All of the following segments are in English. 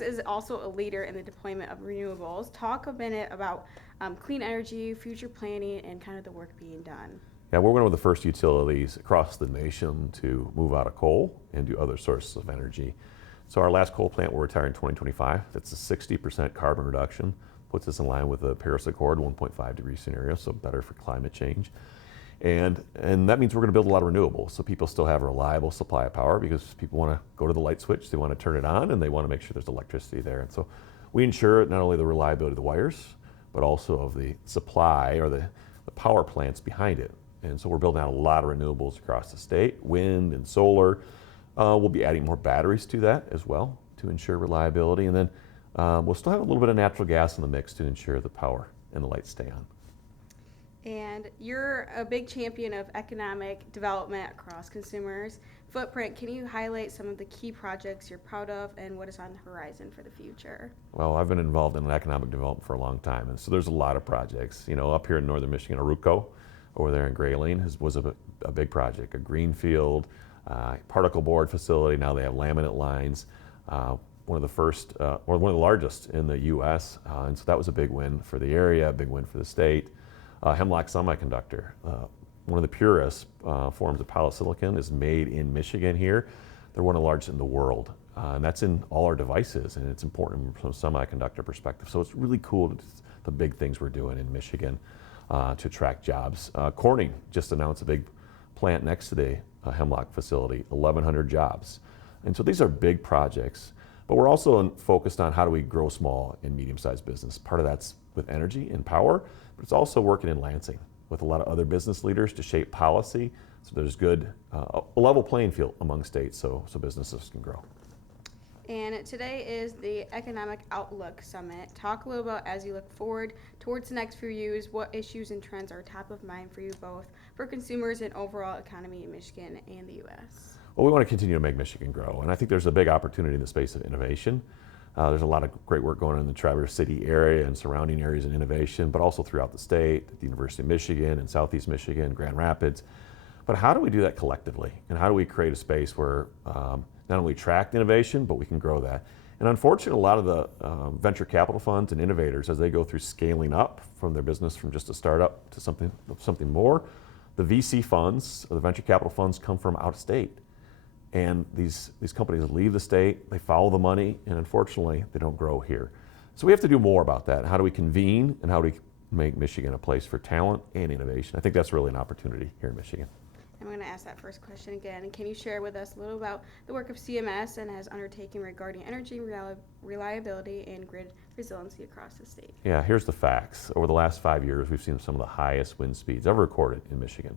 Yours is also a leader in the deployment of renewables. Talk a minute about clean energy, future planning, and kind of the work being done. Yeah, we're one of the first utilities across the nation to move out of coal and do other sources of energy. So our last coal plant will retire in 2025. That's a 60% carbon reduction. Puts us in line with the Paris Accord 1.5 degree scenario, so better for climate change. And that means we're going to build a lot of renewables, so people still have a reliable supply of power because people want to go to the light switch, they want to turn it on, and they want to make sure there's electricity there. And so we ensure not only the reliability of the wires, but also of the supply or the power plants behind it. And so we're building out a lot of renewables across the state, wind and solar. We'll be adding more batteries to that as well to ensure reliability. And then we'll still have a little bit of natural gas in the mix to ensure the power and the lights stay on. And you're a big champion of economic development across consumers' footprint. Can you highlight some of the key projects you're proud of and what is on the horizon for the future? Well, I've been involved in economic development for a long time, and so there's a lot of projects. You know, up here in northern Michigan, Rochow, over there in Grayling, was a big project, a greenfield, particle board facility. Now they have laminate lines. One of the first, or one of the largest in the U.S., and so that was a big win for the area, a big win for the state. Hemlock Semiconductor, one of the purest forms of polysilicon, is made in Michigan here. They're one of the largest in the world, and that's in all our devices, and it's important from a semiconductor perspective. So it's really cool, the big things we're doing in Michigan to attract jobs. Corning just announced a big plant next to the Hemlock facility, 1,100 jobs. And so these are big projects, but we're also focused on how do we grow small and medium-sized business. Part of that's with energy and power, but it's also working in Lansing with a lot of other business leaders to shape policy so there's good, a level playing field among states so businesses can grow. And today is the Economic Outlook Summit. Talk a little about, as you look forward towards the next few years, what issues and trends are top of mind for you both, for consumers and overall economy in Michigan and the U.S.? Well, we want to continue to make Michigan grow, and I think there's a big opportunity in the space of innovation. There's a lot of great work going on in the Traverse City area and surrounding areas in innovation, but also throughout the state, at the University of Michigan and Southeast Michigan, Grand Rapids. But how do we do that collectively? And how do we create a space where not only attract innovation, but we can grow that? And unfortunately, a lot of the venture capital funds and innovators, as they go through scaling up from their business from just a startup to something more, the VC funds, or the venture capital funds, come from out of state. And these companies leave the state, they follow the money, and unfortunately, they don't grow here. So we have to do more about that. How do we convene, and how do we make Michigan a place for talent and innovation? I think that's really an opportunity here in Michigan. I'm going to ask that first question again. And can you share with us a little about the work of CMS and has undertaken regarding energy reliability and grid resiliency across the state? Yeah, here's the facts. Over the last 5 years, we've seen some of the highest wind speeds ever recorded in Michigan.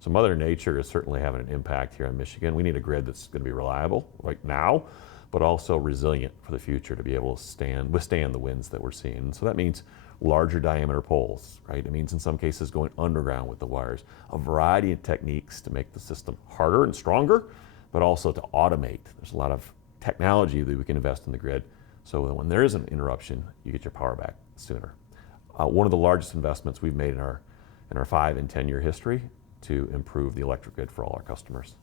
So Mother Nature is certainly having an impact here in Michigan. We need a grid that's going to be reliable right now, but also resilient for the future to be able to withstand the winds that we're seeing. So that means larger diameter poles, right? It means in some cases going underground with the wires, a variety of techniques to make the system harder and stronger, but also to automate. There's a lot of technology that we can invest in the grid so that when there is an interruption, you get your power back sooner. One of the largest investments we've made in our 5 and 10 year history to improve the electric grid for all our customers.